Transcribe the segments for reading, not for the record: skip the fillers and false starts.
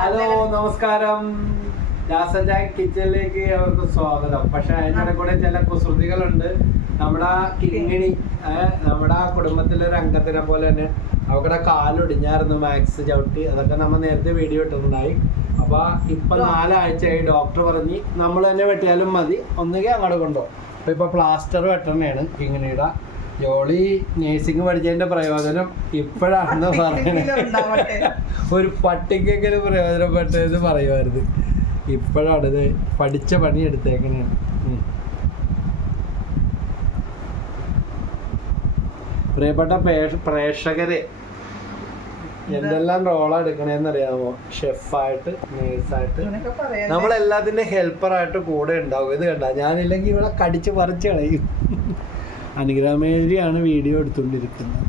Hello നമസ്കാരം. കിച്ചണിലേക്ക് അവർക്ക് സ്വാഗതം. പക്ഷെ അതിൻ്റെ കൂടെ ചില കുസൃതികളുണ്ട്. നമ്മുടെ കിങ്ങിണി നമ്മുടെ കുടുംബത്തിലെ ഒരു അംഗത്തിനെ പോലെ തന്നെ അവരുടെ കാലൊടിഞ്ഞായിരുന്നു മാക്സ് ചവിട്ടി. അതൊക്കെ നമ്മൾ നേരത്തെ വീഡിയോ ഇട്ടിട്ടുണ്ടായി. അപ്പൊ ഇപ്പൊ 4 ആഴ്ചയായി ഡോക്ടർ പറഞ്ഞ് നമ്മൾ തന്നെ വെട്ടിയാലും മതി, ഒന്നുകിൽ അങ്ങോട്ട് കൊണ്ടുപോകും. അപ്പൊ ഇപ്പൊ പ്ലാസ്റ്റർ വെട്ടണയാണ് കിങ്ങിണിയുടെ. ജോളി നേഴ്സിംഗ് പഠിച്ചതിന്റെ പ്രയോജനം ഇപ്പോഴാണെന്ന് പറയണേ. ഒരു പട്ടിക്കെങ്കിലും പ്രയോജനപ്പെട്ടത് പറയുമായിരുന്നു. ഇപ്പോഴാണ് ഇത് പഠിച്ച പണി എടുത്തേക്കണേ. പ്രിയപ്പെട്ട പ്രേക്ഷകരെ, എന്തെല്ലാം റോളാ എടുക്കണേന്ന് അറിയാമോ? ഷെഫായിട്ട്, നേഴ്സായിട്ട്, നമ്മളെല്ലാത്തിന്റെ ഹെൽപ്പറായിട്ട് കൂടെ ഉണ്ടാവും. ഇത് കണ്ട, ഞാനില്ലെങ്കിൽ ഇവിടെ കടിച്ച് പറിച്ച് കളയും. അനുഗ്രഹമേരിയാണ് വീഡിയോ എടുത്തുകൊണ്ടിരിക്കുന്നത്.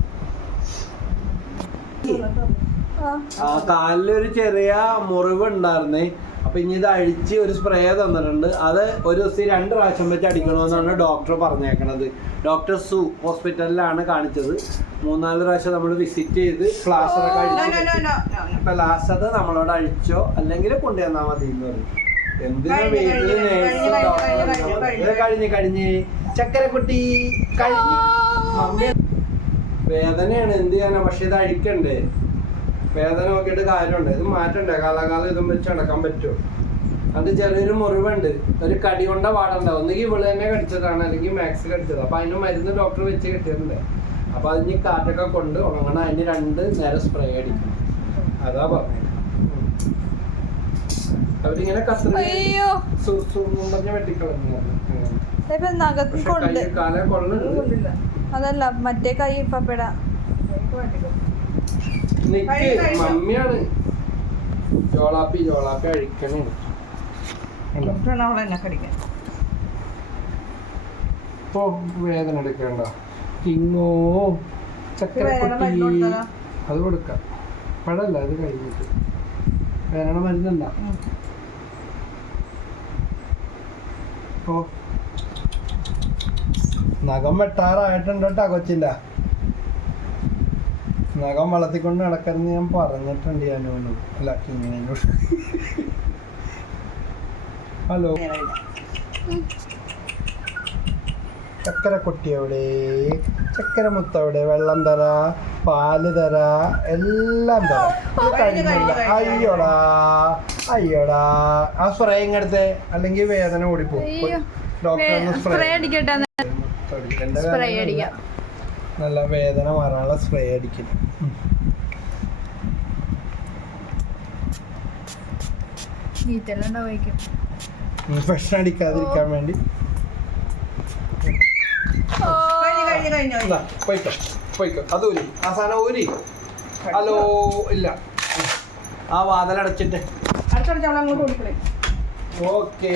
കാലിലൊരു ചെറിയ മുറിവ് ഉണ്ടായിരുന്നേ. അപ്പൊ ഇനി ഇത് അഴിച്ച് ഒരു സ്പ്രേ തന്നിട്ടുണ്ട്. അത് ഒരു ദിവസം 2 പ്രാവശ്യം വെച്ച് അടിക്കണമെന്നാണ് ഡോക്ടർ പറഞ്ഞേക്കണത്. ഡോക്ടർ സു ഹോസ്പിറ്റലിലാണ് കാണിച്ചത്. 3-4 പ്രാവശ്യം നമ്മൾ വിസിറ്റ് ചെയ്ത് പ്ലാസ്റ്റർ ഒക്കെ അഴിച്ചു. ഇപ്പൊ ലാസ്റ്റ് അത് നമ്മളോട് അഴിച്ചോ അല്ലെങ്കിൽ കൊണ്ടുവന്നാൽ മതി എന്ന് പറഞ്ഞു. എന്തിനാ വീട്ടില് നേഴ്സ് കഴിഞ്ഞ് ചക്കരക്കുട്ടി കഴിഞ്ഞ് മമ്മി വേദനയാണ്, എന്ത് ചെയ്യാനാ? പക്ഷെ ഇത് അഴിക്കണ്ടേ, വേദന നോക്കിയിട്ട് കാര്യമുണ്ട്. ഇത് മാറ്റണ്ടേ? കാലാകാലം ഇതും വെച്ച് നടക്കാൻ പറ്റുമോ? അത് ചെറിയൊരു മുറിവുണ്ട്, ഒരു കടി കൊണ്ട പാടുണ്ടാവും. ഒന്നുകിൽ ഇവള് തന്നെ കടിച്ചതാണ്, അല്ലെങ്കിൽ മാക്സ് കടിച്ചത്. അപ്പൊ അതിന് മരുന്ന് ഡോക്ടർ വെച്ച് കിട്ടിയിട്ടുണ്ട്. അപ്പൊ അതിന് കാറ്റൊക്കെ കൊണ്ട് ഉണങ്ങണം. അതിന് 2 നേരം സ്പ്രേ അടിക്കണം. അതാ പറഞ്ഞത്. അവരിങ്ങനെ കസറിഞ്ഞ് വെട്ടിക്കളഞ്ഞു. അതല്ല മറ്റേ കൈ പപ്പട മമ്മിയാണ് ജോളാപ്പി അഴിക്കണേ. ഇപ്പൊ വേദന എടുക്കണ്ട. കിങ്ങോ ചക്കരക്കുട്ടി അത് കൊടുക്കാം. പഴല്ല, അത് കഴിഞ്ഞിട്ട് വേദന മരുന്നുണ്ട. ഓ നഖം വെട്ടാറായിട്ടുണ്ട് കേട്ടാ കൊച്ചിന്റെ. നഖം വളർത്തിക്കൊണ്ട് നടക്കുന്നത് ഞാൻ പറഞ്ഞിട്ടുണ്ട്. ഞാനോട് അല്ല കിങ്ങിനോട്. ഹലോ ചക്കരക്കുട്ടി എവിടെ? ചക്കര മുത്തവിടെ? വെള്ളം തരാ, പാല് തരാ, എല്ലാം തരാ. അയ്യോടാ ആ സ്പ്രേ ഇങ്ങടുത്തെ, അല്ലെങ്കിൽ വേദന ഓടിപ്പോകും. Doctor spray അടിക്കട്ടെ. നല്ല വേദന മാറാനുള്ള സ്പ്രേ അടിക്കണം. ഇൻഫെക്ഷൻ അടിക്കാതിരിക്കാൻ വേണ്ടി പോയിക്കോ. അത് ഊരി, ആ സാധനം ഊരി. ഹലോ ഇല്ല, ആ വാതിലടച്ചിട്ട്. ഓക്കേ.